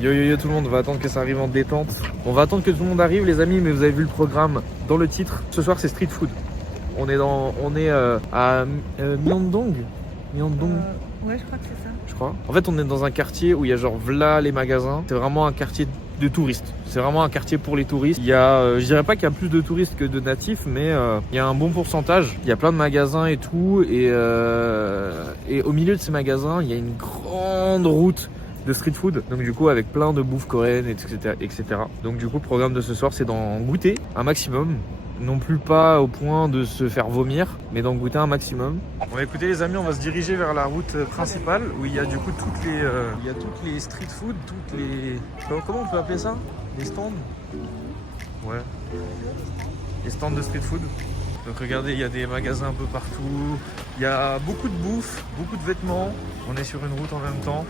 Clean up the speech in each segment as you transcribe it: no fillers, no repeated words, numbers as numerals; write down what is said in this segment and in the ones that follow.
Yo yo yo tout le monde, on va attendre que ça arrive en détente. On va attendre que tout le monde arrive les amis, mais vous avez vu le programme dans le titre. Ce soir c'est street food. On est à Myeongdong. Myeongdong. Ouais, je crois que c'est ça. Je crois. En fait, on est dans un quartier où il y a genre v'là les magasins. C'est vraiment un quartier de touristes. C'est vraiment un quartier pour les touristes. Il y a, je dirais pas qu'il y a plus de touristes que de natifs, mais il y a un bon pourcentage. Il y a plein de magasins et tout. Et au milieu de ces magasins, il y a une grande route de street food. Donc du coup, avec plein de bouffe coréenne, etc., etc. Donc du coup, le programme de ce soir, c'est d'en goûter un maximum. Non plus pas au point de se faire vomir, mais d'en goûter un maximum. Bon écoutez les amis, on va se diriger vers la route principale où il y a du coup toutes les street food, toutes les... Comment on peut appeler ça? Les stands? Ouais. Les stands de street food. Donc regardez, il y a des magasins un peu partout. Il y a beaucoup de bouffe, beaucoup de vêtements. On est sur une route en même temps.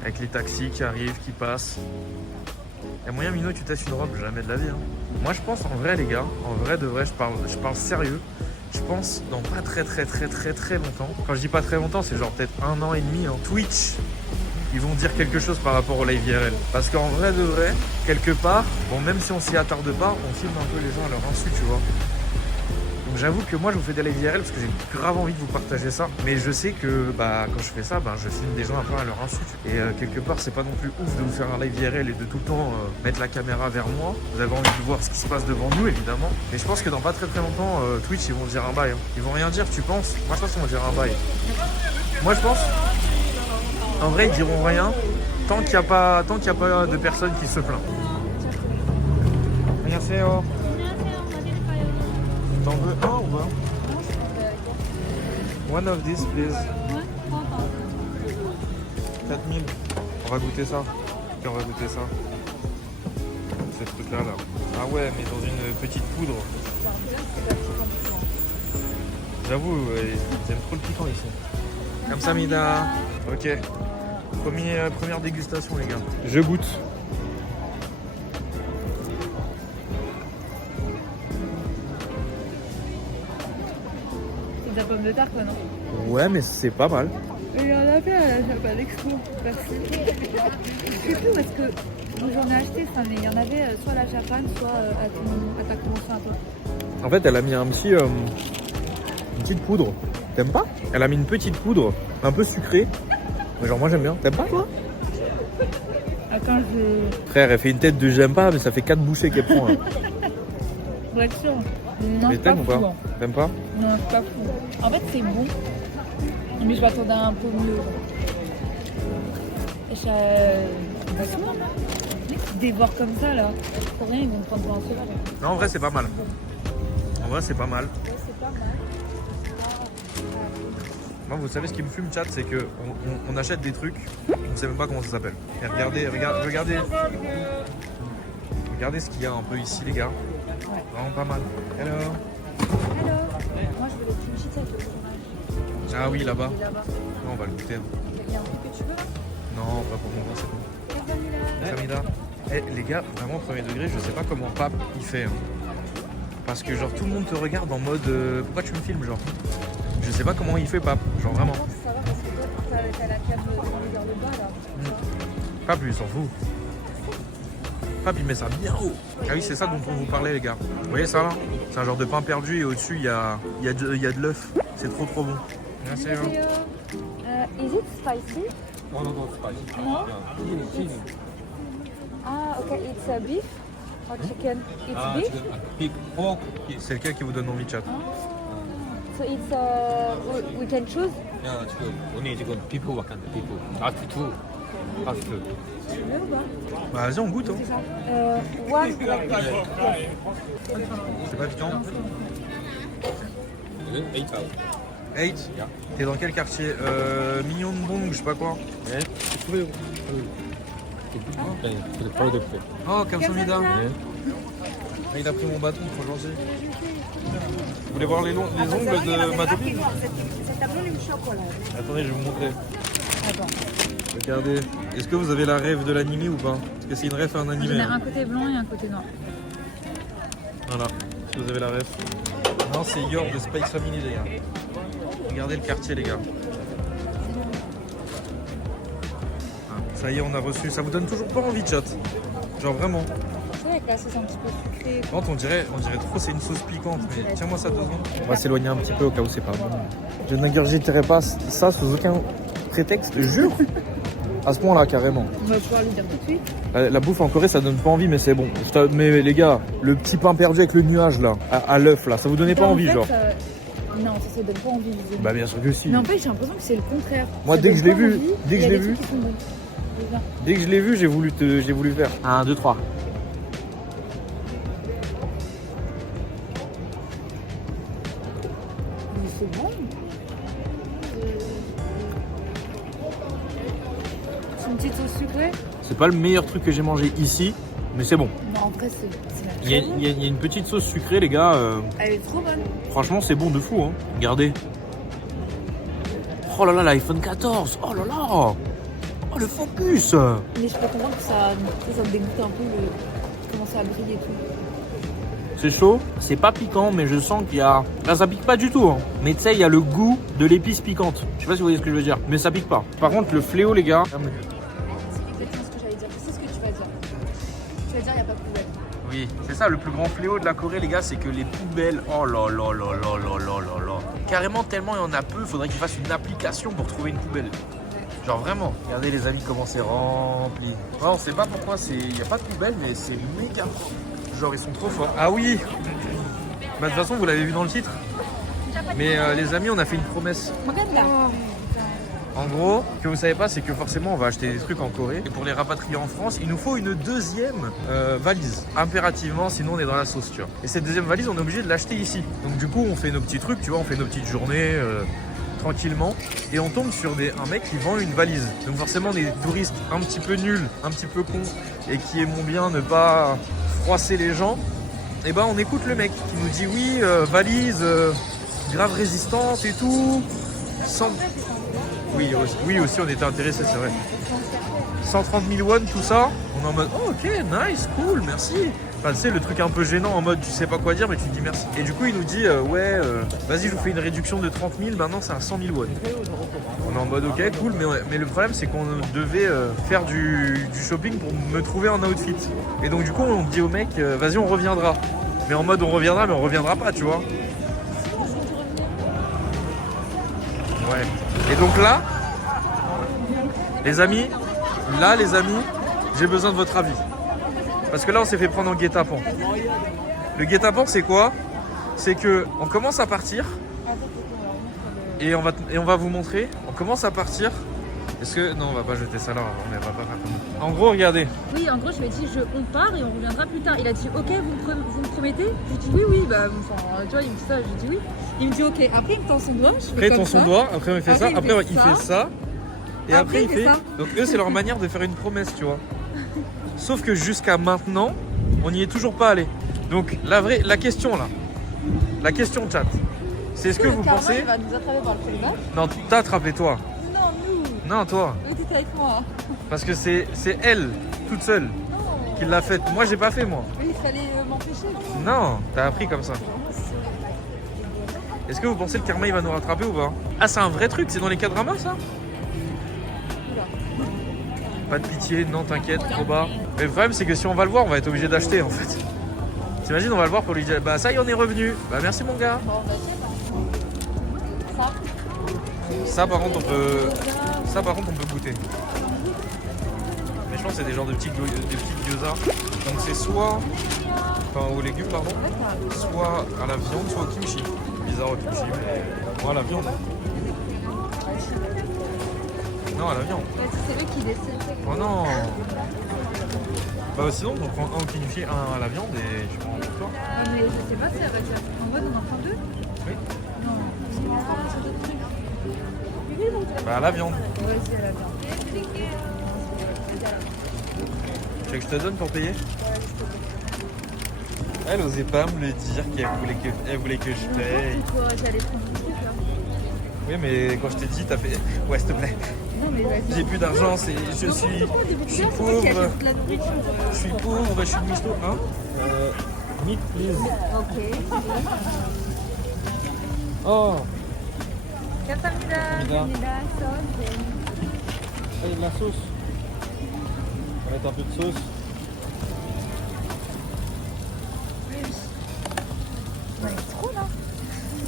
Avec les taxis qui arrivent, qui passent. Il y a moyen, Mino, tu testes une robe, jamais de la vie. Hein. Moi, je pense, en vrai, les gars, en vrai de vrai, je parle sérieux. Je pense, dans pas très longtemps. Quand je dis pas très longtemps, c'est genre peut-être 1 an et demi. Hein. Twitch, ils vont dire quelque chose par rapport au live IRL. Parce qu'en vrai de vrai, quelque part, bon, même si on s'y attarde pas, on filme un peu les gens à leur insu, tu vois. Donc j'avoue que moi je vous fais des live IRL parce que j'ai grave envie de vous partager ça. Mais je sais que quand je fais ça, je filme des gens un peu à leur insu. Et quelque part c'est pas non plus ouf de vous faire un live IRL et de tout le temps mettre la caméra vers moi. Vous avez envie de voir ce qui se passe devant nous évidemment. Mais je pense que dans pas très longtemps, Twitch ils vont dire un bail. Hein. Ils vont rien dire, tu penses? Moi je pense qu'ils vont dire un bail. Moi je pense. En vrai ils diront rien tant qu'il n'y a pas de personnes qui se plaignent. Merci. T'en veux un ou pas? One of these, please. 4000. On va goûter ça. Ok, on va goûter ça. Ce truc-là, là. Ah ouais, mais dans une petite poudre. J'avoue, ils aiment trop le piquant ici. Kamsamida. Ok. Première dégustation, les gars. Je goûte. C'est de la pomme de tarte, quoi, non? Ouais, mais c'est pas mal. Il y en a plein à la Japan Expo. Merci. Je sais plus où est-ce que j'en ai acheté ça, mais il y en avait soit à la Japan, soit à ta convention à toi. En fait, elle a mis une petite poudre. T'aimes pas? Elle a mis une petite poudre, un peu sucrée. Genre moi j'aime bien. T'aimes pas toi? Attends, Frère, elle fait une tête de j'aime pas, mais ça fait 4 bouchées qu'elle prend. Hein. Pour être sûr. Non, Mais t'aimes ou pas? Hein. T'aimes pas? Non, c'est pas fou. En fait, c'est bon. Mais je m'attendais un peu mieux. Et ça... Vachement. Les mecs qui dévorent comme ça, là. Pour rien, ils vont me prendre pour un sauvage. Non, en vrai, c'est pas mal. En vrai, c'est pas mal. Ouais, c'est pas mal. Moi, vous savez ce qui me fume, chat, c'est que on achète des trucs, on ne sait même pas comment ça s'appelle. Et regardez ce qu'il y a un peu ici, les gars. Ouais. Vraiment pas mal. Hello. Hello. Moi, je voulais une petite avec le fromage. Ah oui, là-bas. Il est là-bas. Non, on va le goûter. Hein. Il y a un truc que tu veux là? Non, pas pour le moment, c'est bon. Samida. Les gars, vraiment, premier degré, je sais pas comment Pape il fait. Hein. Parce que, genre, tout le monde te regarde en mode pourquoi tu me filmes, genre. Je sais pas comment il fait, Pape. Genre, vraiment. Ça va parce que toi, t'as la cave vers le bas là. Pape, lui, il s'en fout. Pape, il met ça bien haut. Ah oui, c'est ça dont on vous parlait, les gars. Vous voyez ça là? C'est un genre de pain perdu et au-dessus, il y a de l'œuf. C'est trop bon. Merci. Is it spicy? No, not spicy. No? Yeah. Cheese. Ah, okay. It's beef or chicken? It's beef? Chicken, pig, pork, yes. C'est lequel qui vous donne envie, chat? So it's we can choose? Yeah, chicken. Only chicken. People Wakanda. People. Ask two. Ask two. Tu veux ou pas? Bah, vas-y, on goûte. Hein. One. C'est pas piquant? 8 out. 8. T'es dans quel quartier? Myeongdong, je sais pas quoi. Oh, Kamsamida. Ah, il a pris mon bâton, trop gentil. Vous voulez voir les ongles de ma copine? Attendez, je vais vous montrer. Regardez. Est-ce que vous avez la rêve de l'animé ou pas? Parce que c'est une rêve à un animé. J'en ai Hein. un côté blanc et un côté noir. Voilà. Est-ce que vous avez la rêve? Non, c'est Yor de Space Family, les gars. Regardez le quartier, les gars. Ça y est, on a reçu. Ça vous donne toujours pas envie, chat? Genre vraiment. C'est vrai que la sauce un petit peu sucrée. Par contre, on dirait trop c'est une sauce piquante. Mais tiens-moi ça 2 secondes. On va s'éloigner un petit peu au cas où c'est pas bon. Je n'ingurgiterai pas ça sous aucun prétexte, je jure. À ce point-là, carrément. On va pouvoir lui dire tout de suite. La bouffe en Corée, ça donne pas envie, mais c'est bon. Mais les gars, le petit pain perdu avec le nuage là, à l'œuf là, ça vous donnait pas envie, genre? Non, ça donne pas envie. Visiblement. Bah bien sûr que si. Mais en fait, j'ai l'impression que c'est le contraire. Moi, Ça dès que donne je l'ai pas vu, envie, dès que il y je a l'ai des vu, trucs qui sont bons. Déjà. dès que je l'ai vu, j'ai voulu faire. 1, 2, 3. Mais c'est bon. C'est une petite sauce sucrée. C'est pas le meilleur truc que j'ai mangé ici, mais c'est bon. Non, en vrai, c'est Il y a une petite sauce sucrée, les gars. Elle est trop bonne. Franchement, c'est bon de fou. Hein. Regardez. Oh là là, l'iPhone 14. Oh là là. Oh, le focus. Mais je peux comprendre que ça me dégoûte un peu de commencer à briller et tout. C'est chaud. C'est pas piquant, mais je sens qu'il y a... Là, ça pique pas du tout. Hein. Mais tu sais, il y a le goût de l'épice piquante. Je sais pas si vous voyez ce que je veux dire. Mais ça pique pas. Par contre, le fléau, les gars... C'est exactement ce que j'allais dire. C'est ce que tu vas dire. Tu vas dire, il n'y a pas de poubelle. Oui, c'est ça le plus grand fléau de la Corée, les gars, c'est que les poubelles, oh là là là là là là là là. Carrément, tellement il y en a peu, il faudrait qu'ils fassent une application pour trouver une poubelle. Genre vraiment, regardez les amis comment c'est rempli. Ouais, on sait pas pourquoi, il n'y a pas de poubelle, mais c'est méga. Genre ils sont trop forts. Ah oui. Bah, de toute façon, vous l'avez vu dans le titre. Mais les amis, on a fait une promesse. Regarde là. En gros, ce que vous savez pas, c'est que forcément on va acheter des trucs en Corée. Et pour les rapatrier en France, il nous faut une deuxième valise. Impérativement, sinon on est dans la sauce, tu vois. Et cette deuxième valise, on est obligé de l'acheter ici. Donc du coup, on fait nos petits trucs, tu vois, on fait nos petites journées tranquillement. Et on tombe sur un mec qui vend une valise. Donc forcément, on est des touristes un petit peu nuls, un petit peu cons, et qui aimons bien ne pas froisser les gens. Et ben on écoute le mec qui nous dit oui, valise, grave résistante et tout. Oui, aussi on était intéressés, c'est vrai. 130 000 won, tout ça. On est en mode, oh, ok, nice, cool, merci. Enfin, tu sais, le truc un peu gênant en mode, tu sais pas quoi dire, mais tu te dis merci. Et du coup, il nous dit, vas-y, je vous fais une réduction de 30 000, maintenant c'est à 100 000 won. On est en mode, ok, cool, mais le problème, c'est qu'on devait faire du shopping pour me trouver un outfit. Et donc, du coup, on dit au mec, vas-y, on reviendra. Mais en mode, on reviendra, mais on reviendra pas, tu vois. Ouais. Et donc là, les amis, j'ai besoin de votre avis. Parce que là, on s'est fait prendre en guet-apens. Le guet-apens, c'est quoi? C'est que on commence à partir et on va vous montrer. On commence à partir. Est-ce que non, on va pas jeter ça là. On va pas faire comme ça. En gros, regardez. Oui, en gros, je lui ai dit, on part et on reviendra plus tard. Il a dit, ok, vous me promettez? Je lui ai dit, oui, bah, enfin, tu vois, il me dit ça, je lui ai dit oui. Il me dit, ok, après, il me tend son doigt. Après, il tend son doigt, après, il fait ça, après, il fait ça. Et après, il fait. ça. Donc, eux, c'est leur manière de faire une promesse, tu vois. Sauf que jusqu'à maintenant, on n'y est toujours pas allé. Donc, la question là, la question chat, c'est est-ce que vous pensez. Il va nous attraper par le colimache. Non, t'attrapez-toi. Non, nous. Non, toi. Oui, t'étais avec moi. Parce que c'est elle, toute seule, qui l'a faite. Moi, j'ai pas fait, moi. Oui, il fallait m'empêcher. Non, t'as appris comme ça. Est-ce que vous pensez que le karma il va nous rattraper ou pas? Ah, c'est un vrai truc, c'est dans les K-dramas ça? Pas de pitié, non t'inquiète, trop bas. Mais le problème c'est que si on va le voir, on va être obligé d'acheter en fait. T'imagines, on va le voir pour lui dire bah ça y est, on est revenu. Bah merci mon gars. Bon, ça. Ça par contre on peut goûter. Mais je pense que c'est des genres de petites gyoza. Donc c'est soit enfin aux légumes pardon, soit à la viande, soit au kimchi. Bizarre au kimchi, mais moi à la viande. Non, à la viande. C'est lui qui décide. Oh non. Bah sinon on prend un au kimchi, un à la viande et tu prends pour toi. Mais je sais pas si elle va dire. En mode on en prend deux? Oui. Non, sinon on prend d'autres trucs. Bah à la viande. Ouais, c'est à la viande. Tu veux que je te donne pour payer? Elle osait pas me le dire qu'elle voulait que je paye. J'allais prendre un truc là. Oui mais quand je t'ai dit t'as fait ouais s'il te plaît. Non mais vas-y. J'ai plus d'argent, je suis pauvre. Je suis pauvre, je suis une misto. Hein? Meat please. Ok. Oh. 감사합니다. 감사합니다. 소스. Et la sauce. Mettre un peu de sauce. Ouais, c'est trop là.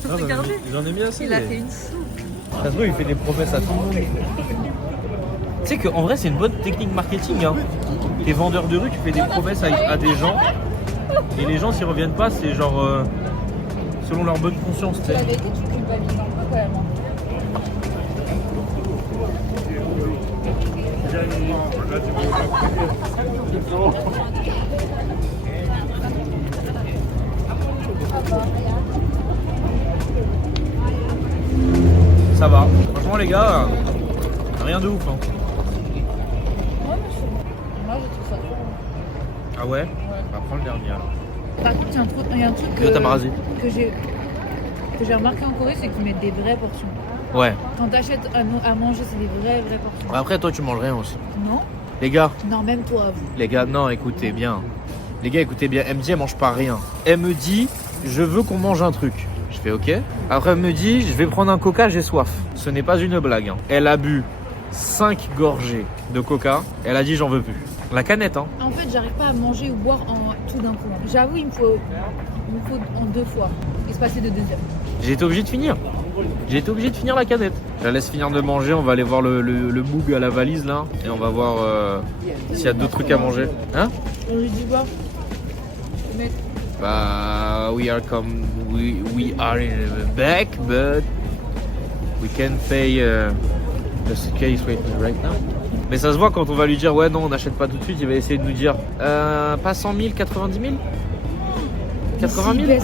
Non, Regardez, j'en ai mis assez. il a fait une soupe. Ça se voit, il fait des promesses à tout le monde. Tu sais qu'en vrai, c'est une bonne technique marketing. Hein. T'es vendeur de rue, tu fais des promesses à des gens. Et les gens, s'ils reviennent pas, c'est genre selon leur bonne conscience. Tu sais. La vérité, tu culpabilises un peu quand même. Ça va. Franchement, les gars, rien de ouf. Hein. Moi, je trouve ça trop bon. Ah ouais, bah, prends le dernier alors. Par contre, il y a un truc Yo, t'as pas rasé. que j'ai remarqué en Corée, c'est qu'ils mettent des vraies portions. Ouais. Quand t'achètes à manger, c'est des vraies portions. Après, toi, tu manges rien aussi. Non? Les gars, Non, même toi, vous. les gars, non, écoutez bien. Les gars, écoutez bien. Elle me dit, elle mange pas rien. Elle me dit, je veux qu'on mange un truc. Je fais ok. Après, elle me dit, je vais prendre un coca, j'ai soif. Ce n'est pas une blague. Hein. Elle a bu 5 gorgées de coca. Elle a dit, j'en veux plus. La canette, hein. En fait, j'arrive pas à manger ou boire en tout d'un coup. J'avoue, il me faut en 2 fois. Espacé de 2 heures. J'ai été obligé de finir. J'ai été obligé de finir la canette. Je la laisse finir de manger. On va aller voir le boug à la valise là. Et on va voir s'il y a d'autres trucs à manger. Hein? On lui dit quoi? Mais Bah, we are back, but we can pay the suitcase right now. Mais ça se voit quand on va lui dire ouais non on n'achète pas tout de suite, il va essayer de nous dire pas 100 000, 90 000 80 000.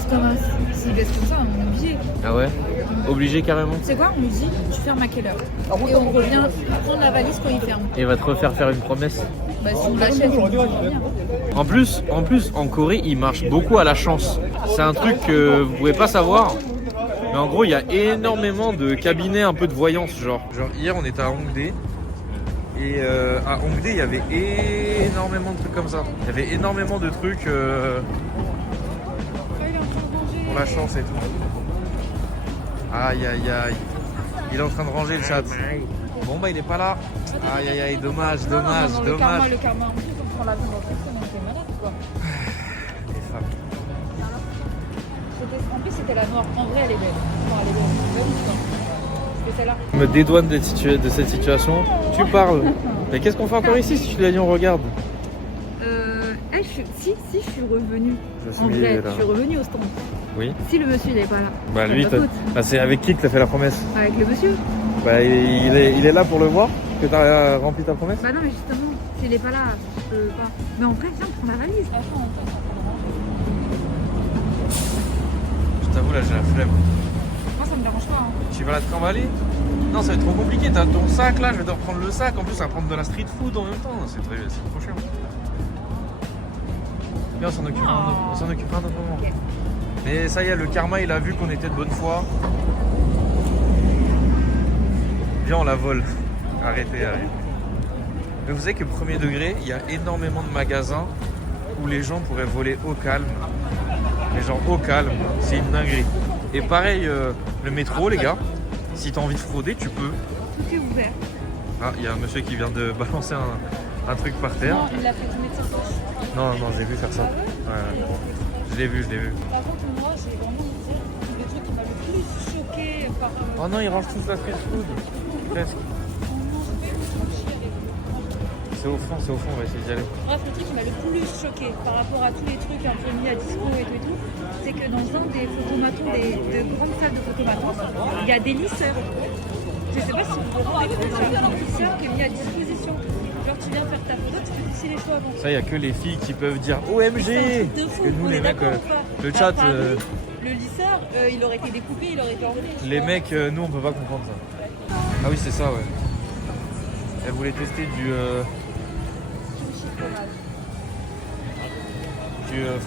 S'il baisse comme ça, on est obligé. Ah ouais? Obligé carrément. C'est quoi? On lui dit, tu fermes à quelle heure? Et on revient prendre la valise quand il ferme. Et il va te refaire faire une promesse. Bah si on l'achète, on revient. En plus, en Corée, il marche beaucoup à la chance. C'est un truc que vous pouvez pas savoir. Mais en gros, il y a énormément de cabinets un peu de voyance, genre. Genre hier on était à Hongdae et à Hongdae il y avait énormément de trucs comme ça. Il y avait énormément de trucs pour la chance et tout. Aïe aïe aïe. Il est en train de ranger le chat. Bon bah il est pas là. Aïe aïe aïe, dommage, dommage, Non, dommage. le karma, en plus on prend l'avion dans personne, on était malade quoi. Les femmes. En plus c'était la noire, en vrai elle est belle. Non, elle est belle. Belle ou pas? C'était celle-là. Je me dédouane de cette situation. Tu parles. Mais qu'est-ce qu'on fait encore ici si tu l'as dit on regarde? Si, je suis revenue. Je En suis vrai, là. je suis revenue au stand. Oui. Si le monsieur il est pas là. Bah c'est lui, ta faute. bah, c'est avec qui que t'as fait la promesse? Avec le monsieur? Bah il est là pour le voir que t'as rempli ta promesse. Bah non mais justement, s'il est pas là, je peux pas. Mais en vrai, viens, on prend la valise. Je t'avoue là j'ai la flemme. Moi ça me dérange pas. Hein. Tu vas la trimballer? Non, ça va être trop compliqué. T'as ton sac là, je vais devoir prendre le sac. En plus, ça va prendre de la street food en même temps. C'est trop chiant. Mais on s'en occupera, on s'en occupera un autre moment. Ok. Mais ça y est, le karma il a vu qu'on était de bonne foi. Viens, on la vole. Arrêtez, arrêtez. Mais vous savez que premier degré, il y a énormément de magasins où les gens pourraient voler au calme. Mais genre au calme, c'est une dinguerie. Et pareil, le métro, les gars, si t'as envie de frauder, tu peux. Tout est ouvert. Ah, il y a un monsieur qui vient de balancer un truc par terre. Non, il a fait tout mettre sa poche. Non, j'ai vu faire ça. Ouais. Je l'ai vu. Par contre, moi, j'ai vraiment le truc qui m'a le plus choqué par. Oh non, il range toute la street food. Presque. C'est au fond, on va essayer d'y aller. Bref, le truc qui m'a le plus choqué par rapport à tous les trucs un peu mis à dispo et tout, c'est que dans un des photomatons, de grandes salles de photomatons, il y a des lisseurs. Je sais pas si vous vous rendez compte, il y a un lisseur qui est mis à disposition. Genre, tu viens faire ta photo, tu fais pousser les cheveux avant. Ça, il n'y a que les filles qui peuvent dire OMG. De Parce fou, que nous, on les est mecs, d'accord ou pas? le Bah, chat, Paris, le lisseur, il aurait été découpé, il aurait été enlevé. les mecs, nous, on peut pas comprendre ça. Ah oui, c'est ça, ouais. Elle voulait tester du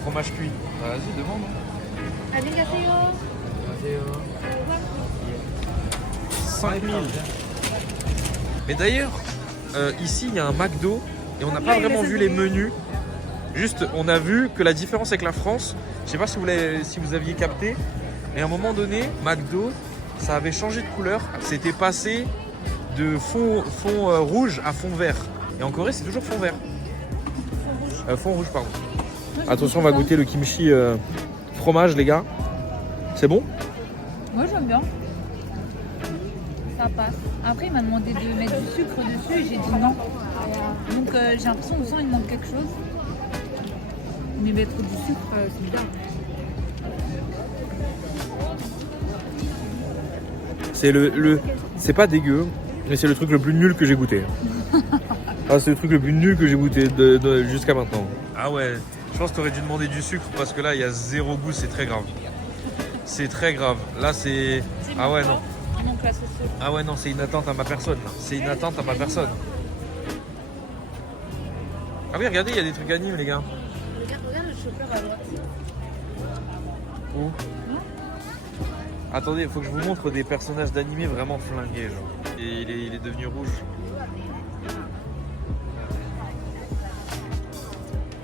fromage cuit. Bah, vas-y, demande. Annyeonghaseyo. 5000. Mais d'ailleurs, ici, il y a un McDo et on n'a pas vraiment vu les menus. Juste, on a vu que la différence avec la France, je sais pas si vous aviez capté, mais à un moment donné, McDo, ça avait changé de couleur. C'était passé de fond rouge à fond vert. Et en Corée, c'est toujours fond vert. Fond rouge, pardon. Moi, j'ai Attention, on va ça. goûter le kimchi fromage, les gars. C'est bon? Moi j'aime bien. Ça passe. Après, il m'a demandé de mettre du sucre dessus et j'ai dit non. Donc j'ai l'impression que il manque quelque chose. Mais mettre du sucre, c'est bizarre. C'est c'est pas dégueu, mais c'est le truc le plus nul que j'ai goûté. Ah, c'est le truc le plus nul que j'ai goûté jusqu'à maintenant. Ah ouais, je pense que t'aurais dû demander du sucre parce que là il y a zéro goût, c'est très grave. C'est très grave. Là c'est... Ah ouais non. Donc la sauce. Ah ouais non, c'est une attente à ma personne. Là. C'est une attente à ma personne. Ah oui, regardez, il y a des trucs animés les gars. Regarde le chauffeur à droite. Où? Attendez, il faut que je vous montre des personnages d'animé vraiment flingués genre. Et il est devenu rouge.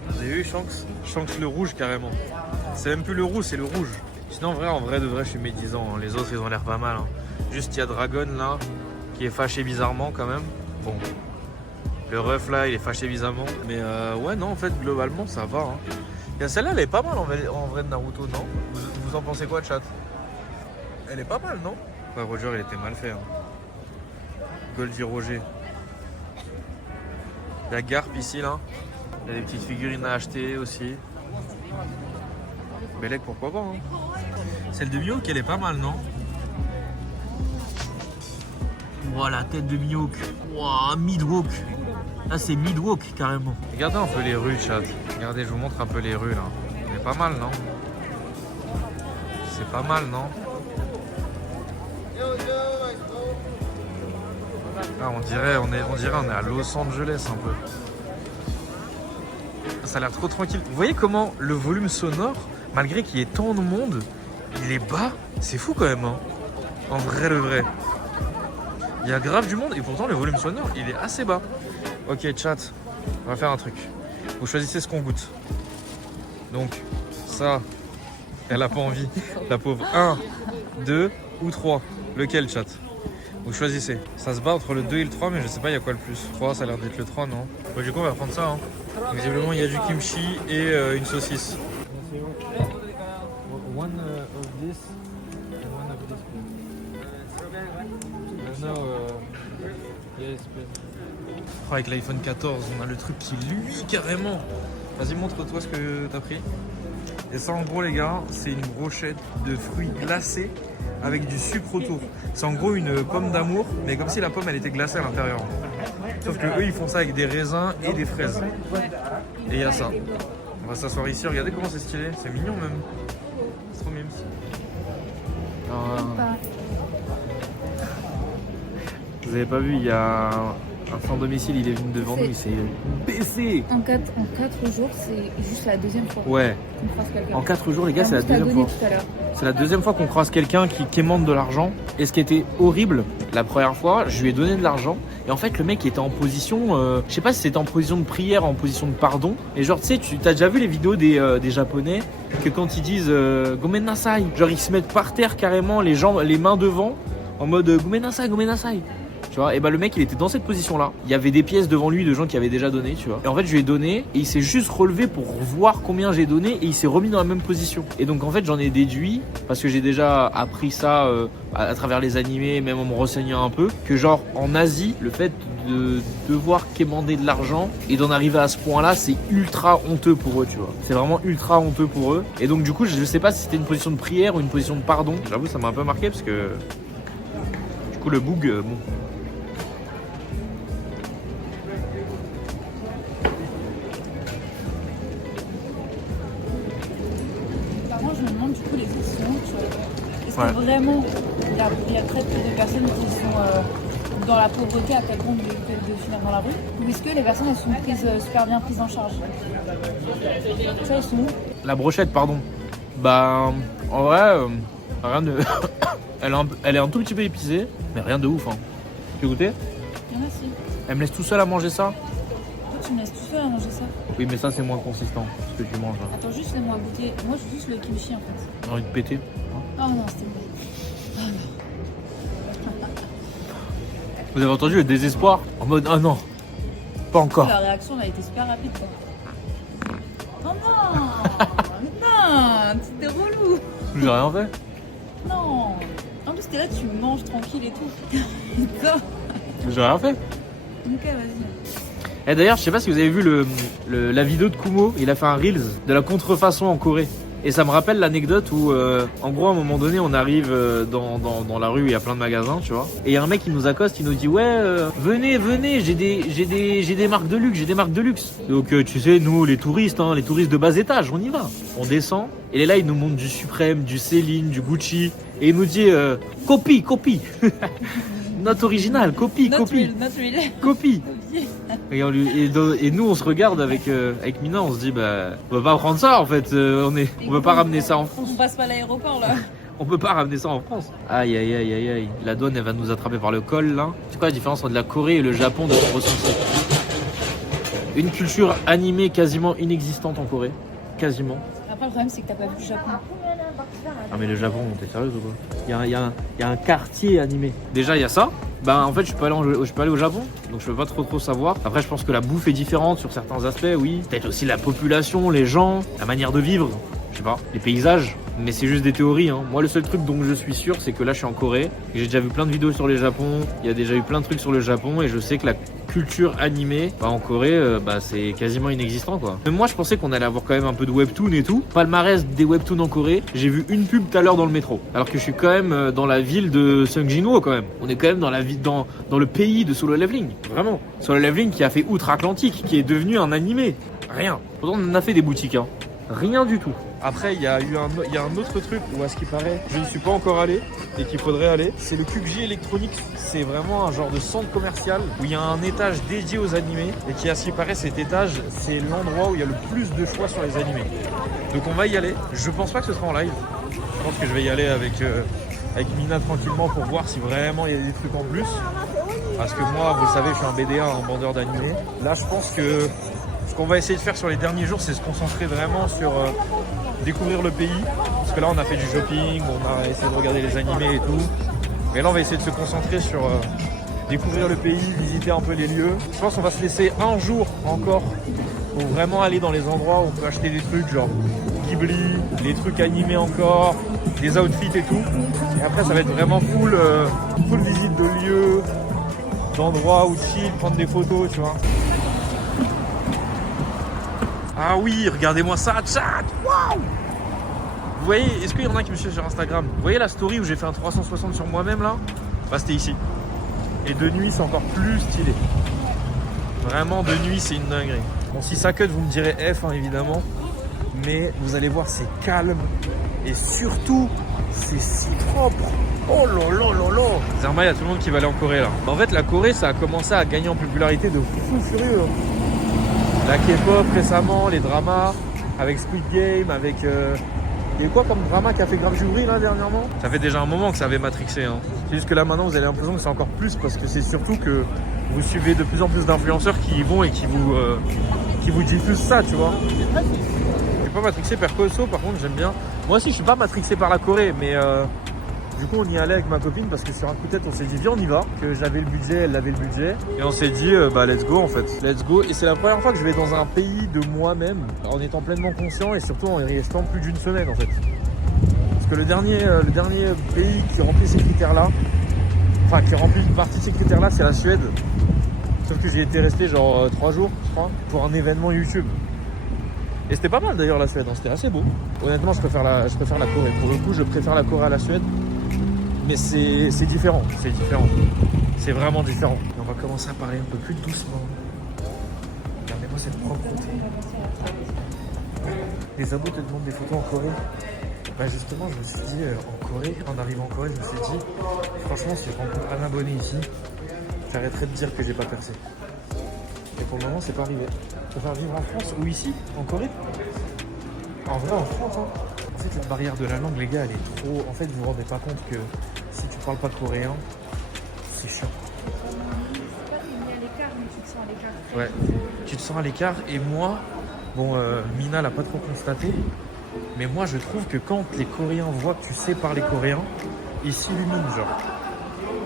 Vous avez vu Shanks? Shanks le rouge carrément. C'est même plus le rouge, c'est le rouge. Sinon en vrai de vrai je suis médisant, hein. Les autres ils ont l'air pas mal. Hein. Juste il y a Dragon là, qui est fâché bizarrement quand même. Bon. Le ref là il est fâché bizarrement. Mais ouais non en fait globalement ça va. Hein. Celle-là elle est pas mal en vrai de Naruto, non? Vous en pensez quoi chat? Elle est pas mal non? Ouais Roger il était mal fait. Hein. Goldie Roger. Il y a Garp ici là. Il y a des petites figurines à acheter aussi. Belek pourquoi pas hein. Celle de Mihawk elle est pas mal non? Voilà, tête de Mihawk. Wow, Midwalk. Là c'est Midwalk carrément. Regardez un peu les rues chat. Regardez, je vous montre un peu les rues là. C'est pas mal non? C'est pas mal non? Ah, on dirait on est à Los Angeles un peu. Ça a l'air trop tranquille. Vous voyez comment le volume sonore, malgré qu'il y ait tant de monde, il est bas. C'est fou quand même. Hein. En vrai, le vrai. Il y a grave du monde et pourtant le volume sonore, il est assez bas. Ok, chat, on va faire un truc. Vous choisissez ce qu'on goûte. Donc, ça, elle a pas envie. La pauvre. 1, 2 ou 3. Lequel, chat? Vous choisissez. Ça se bat entre le 2 et le 3, mais je sais pas il y a quoi le plus. 3, ça a l'air d'être le 3, non? Bon, du coup, on va prendre ça. Hein. Visiblement, il y a du kimchi et une saucisse. One of this and one of this. Avec l'iPhone 14, on a le truc qui luit carrément. Vas-y, montre-toi ce que t'as pris. Et ça, en gros, les gars, c'est une brochette de fruits glacés avec du sucre autour. C'est en gros une pomme d'amour, mais comme si la pomme elle était glacée à l'intérieur. Sauf que eux ils font ça avec des raisins et des fraises. Et il y a ça. On va s'asseoir ici, regardez comment c'est stylé, c'est mignon même. C'est trop mignon. Vous avez pas vu, il y a un sans domicile, il est venu devant nous, il s'est baissé. En 4 jours, c'est juste la deuxième fois Ouais. qu'on croise quelqu'un. En 4 jours les gars, c'est la deuxième fois. Tout à l'heure. C'est la deuxième fois qu'on croise quelqu'un qui quémande de l'argent. Et ce qui était horrible, la première fois, je lui ai donné de l'argent. Et en fait, le mec était en position, je sais pas si c'était en position de prière, en position de pardon. Et genre, tu sais, tu as déjà vu les vidéos des Japonais que quand ils disent Gomen Nasai, genre ils se mettent par terre carrément, les mains devant, en mode Gomen Nasai, Gomen Nasai. Tu vois, et bah le mec il était dans cette position là. Il y avait des pièces devant lui de gens qui avaient déjà donné, tu vois. Et en fait je lui ai donné et il s'est juste relevé pour voir combien j'ai donné et il s'est remis dans la même position. Et donc en fait j'en ai déduit, parce que j'ai déjà appris ça à travers les animés, même en me renseignant un peu, que genre en Asie, le fait de devoir quémander de l'argent et d'en arriver à ce point là, c'est ultra honteux pour eux, tu vois. C'est vraiment ultra honteux pour eux. Et donc du coup je sais pas si c'était une position de prière ou une position de pardon. J'avoue ça m'a un peu marqué parce que du coup le boug, bon. Je me demande du coup les questions. Est-ce Ouais. que vraiment il y a très peu de personnes qui sont dans la pauvreté à tel point de finir dans la rue? Ou est-ce que les personnes elles sont super bien prises en charge? Ça, ils sont où? La brochette, pardon. Bah, en vrai, rien de. elle est un tout petit peu épicée, mais rien de ouf. Hein. Tu veux goûter? Il y en a si. Elle me laisse tout seul à manger ça? Toi, tu me laisses tout seul à manger ça? Oui, mais ça, c'est moins consistant, ce que tu manges. Là. Attends, juste laisse-moi goûter. Moi, je veux juste le kimchi en fait. J'ai envie de péter. Oh non, c'était bon. Vous avez entendu le désespoir? En mode, ah non, pas encore. La réaction elle a été super rapide quoi. Non, c'était relou. J'ai rien fait. Non. En plus, t'es là, tu manges tranquille et tout. Putain. J'ai rien fait. Ok, vas-y. Et d'ailleurs, je sais pas si vous avez vu la vidéo de Kumo, il a fait un Reels de la contrefaçon en Corée. Et ça me rappelle l'anecdote où, en gros, à un moment donné, on arrive dans la rue, il y a plein de magasins, tu vois. Et il y a un mec qui nous accoste, il nous dit, ouais, venez, j'ai des marques de luxe, j'ai des marques de luxe. Donc, tu sais, nous, les touristes de bas étage, on y va. On descend. Et là, il nous montre du Supreme, du Céline, du Gucci. Et il nous dit, copie. Note originale, copie. Not real. Copie. Et nous on se regarde avec Mina, on se dit bah on va pas prendre ça en fait, on peut pas ramener ça en France. On passe pas à l'aéroport là. On peut pas ramener ça en France. Aïe. La douane elle va nous attraper par le col là. C'est quoi la différence entre la Corée et le Japon de ce ressenti? Une culture animée quasiment inexistante en Corée. Quasiment. Après le problème c'est que t'as pas vu le Japon. Ah mais le Japon, t'es sérieuse ou quoi? Il y a un quartier animé. Déjà il y a ça. Ben en fait je peux aller au Japon, donc je peux pas trop savoir. Après je pense que la bouffe est différente sur certains aspects, oui. Peut-être aussi la population, les gens, la manière de vivre, je sais pas, les paysages. Mais c'est juste des théories, hein. Moi le seul truc dont je suis sûr c'est que là je suis en Corée et j'ai déjà vu plein de vidéos sur le Japon. Il y a déjà eu plein de trucs sur le Japon et je sais que la culture animée en Corée c'est quasiment inexistant quoi. Même moi je pensais qu'on allait avoir quand même un peu de webtoon et tout. Palmarès des webtoons en Corée, j'ai vu une pub tout à l'heure dans le métro. Alors que je suis quand même dans la ville de Seongjin-woo quand même. On est quand même dans le pays de Solo Leveling. Vraiment. Solo Leveling qui a fait Outre-Atlantique, qui est devenu un animé. Rien. Pourtant on en a fait des boutiques hein. Rien du tout. Après, il y a un autre truc où, à ce qui paraît, je ne suis pas encore allé et qu'il faudrait aller. C'est le QG Electronics. C'est vraiment un genre de centre commercial où il y a un étage dédié aux animés et qui, à ce qui paraît, cet étage, c'est l'endroit où il y a le plus de choix sur les animés. Donc on va y aller. Je pense pas que ce sera en live. Je pense que je vais y aller avec Mina tranquillement pour voir si vraiment il y a des trucs en plus. Parce que moi, vous le savez, je suis un BDA, un vendeur d'animés. Là, je pense que ce qu'on va essayer de faire sur les derniers jours, c'est se concentrer vraiment sur découvrir le pays. Parce que là, on a fait du shopping, on a essayé de regarder les animés et tout. Mais là, on va essayer de se concentrer sur découvrir le pays, visiter un peu les lieux. Je pense qu'on va se laisser un jour encore pour vraiment aller dans les endroits où on peut acheter des trucs genre Ghibli, les trucs animés encore, des outfits et tout. Et après, ça va être vraiment full visite de lieux, d'endroits où chill, prendre des photos, tu vois. Ah oui, regardez-moi ça, chat. Waouh! Vous voyez, est-ce qu'il y en a qui me suivent sur Instagram? Vous voyez la story où j'ai fait un 360 sur moi-même là? Bah c'était ici. Et de nuit c'est encore plus stylé. Vraiment de nuit c'est une dinguerie. Bon si ça cut vous me direz F hein, évidemment. Mais vous allez voir c'est calme. Et surtout c'est si propre. Oh là là là là. Zerma, il y a tout le monde qui va aller en Corée là. En fait la Corée ça a commencé à gagner en popularité de fou furieux. La K-pop récemment, les dramas, avec Squid Game, avec... Il y a eu quoi comme drama qui a fait grave du bruit là dernièrement? Ça fait déjà un moment que ça avait matrixé. Hein. C'est juste que là maintenant vous avez l'impression que c'est encore plus parce que c'est surtout que vous suivez de plus en plus d'influenceurs qui y vont et qui vous diffusent ça, tu vois. Je suis pas matrixé par Koso, par contre j'aime bien. Moi aussi je suis pas matrixé par la Corée, mais du coup on y allait avec ma copine parce que sur un coup de tête on s'est dit viens on y va, que j'avais le budget, elle avait le budget et on s'est dit bah let's go en fait, let's go. Et c'est la première fois que je vais dans un pays de moi-même en étant pleinement conscient et surtout en y restant plus d'une semaine en fait. Parce que le dernier pays qui remplit ces critères là, enfin qui remplit une partie de ces critères là, c'est la Suède. Sauf que j'y étais resté genre 3 jours je crois pour un événement YouTube. Et c'était pas mal d'ailleurs la Suède, hein. C'était assez beau. Honnêtement je préfère la Corée. Pour le coup je préfère la Corée à la Suède. Mais c'est différent, c'est différent. C'est vraiment différent. Et on va commencer à parler un peu plus doucement. Regardez-moi cette propreté. Les abos te demandent des photos en Corée. Bah justement, je me suis dit, en Corée, en arrivant en Corée, je me suis dit, franchement, si je rencontre un abonné ici, j'arrêterai de dire que j'ai pas percé. Et pour le moment, c'est pas arrivé. Je préfère vivre en France ou ici, en Corée. En vrai, en France, hein. En fait, la barrière de la langue, les gars, elle est trop... En fait, vous vous rendez pas compte que si tu parles pas coréen, c'est chiant. Il est à l'écart, mais tu te sens à l'écart. Ouais, tu te sens à l'écart. Et moi, bon, Mina l'a pas trop constaté, mais moi, je trouve que quand les Coréens voient que tu sais parler coréen, ils s'illuminent, genre.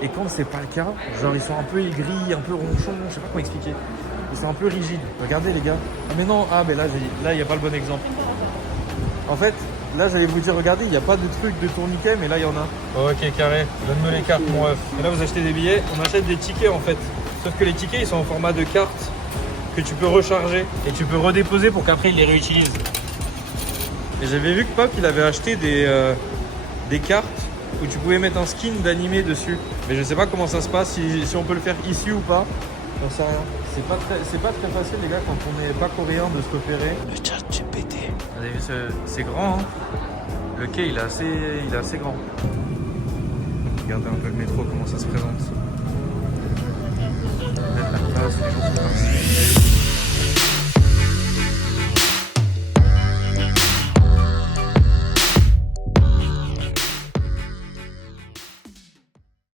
Et quand c'est pas le cas, genre, ils sont un peu aigris, un peu ronchons, je sais pas comment expliquer. Ils sont un peu rigides. Regardez, les gars. Ah, mais non, mais là, il n'y a pas le bon exemple. En fait, là j'allais vous dire, regardez, il n'y a pas de truc de tourniquet, mais là il y en a. Ok, carré, donne-moi les cartes, mon ref. Et là vous achetez des billets, on achète des tickets en fait. Sauf que les tickets ils sont en format de carte que tu peux recharger et tu peux redéposer pour qu'après il les réutilise. Et j'avais vu que Pop il avait acheté des cartes où tu pouvais mettre un skin d'animé dessus. Mais je sais pas comment ça se passe, si on peut le faire ici ou pas. J'en sais rien. C'est pas très facile les gars quand on n'est pas coréen de se repérer. Le chat GPT. Vous avez vu, c'est grand hein. Le quai il est assez grand. Regardez un peu le métro comment ça se présente. Mettre la place, les gens sont partis.